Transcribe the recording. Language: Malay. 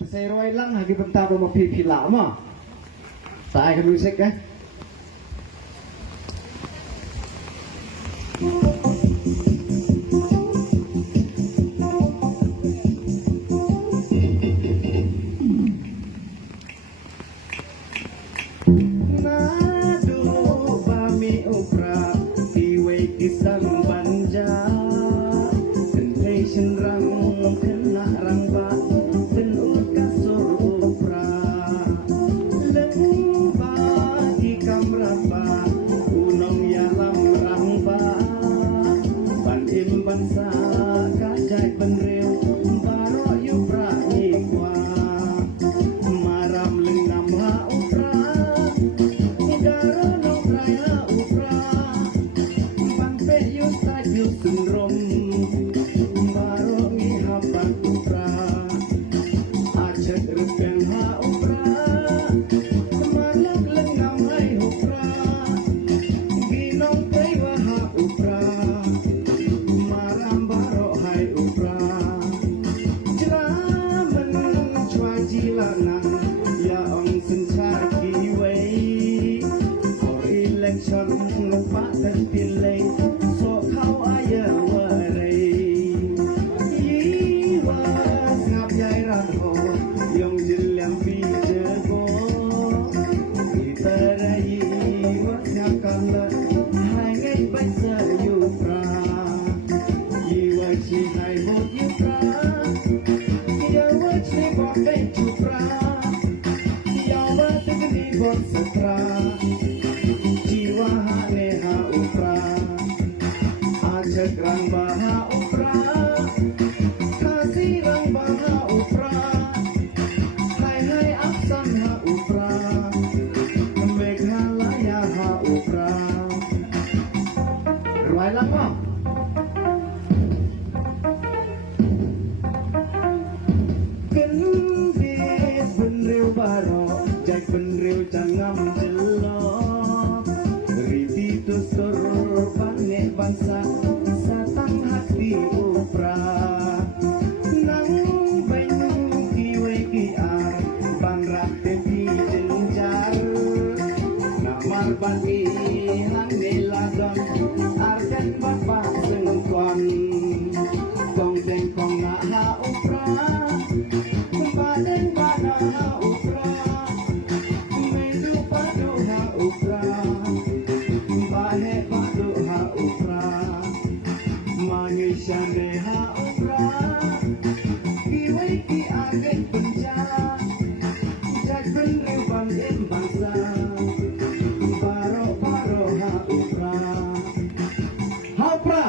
Saya roi lang lagi bentar mau pipi lama. Saya akan musik kan. Nado bami opera diwe kisang banja temptation rang kena rang ba tenut kasur opera leng ba di kamera ba unong yalam rang ba ban im ban sa kajai penreu baro yupra ikwa maram leng nam ha opera Sundrom barongi habat upra acak rupeng ha upra malak lenggam hai upra ginong prewa ha upra maram baro hai upra jelamen chua jilanan ya ong sencar kiwei or election lupa dan pilih jiwa hane ha upra ajak rang baha upra kasih rang baha upra hai hai aksan ha upra meghalaya ha upra ruai lang mo kendis benreu baro jai benreu cangam bangsa satang hati upra nang bainu kiwe kiar ban rakte di jenjar namar bagi nang dilagan arden bapak sengkuan kong deng kong na ha upra baden bana ha upra medu padu ha upra bane padu ha upra manisya neha upra kiwe ki agen penja jagun rewan in bangsa baro baro ha upra ha upra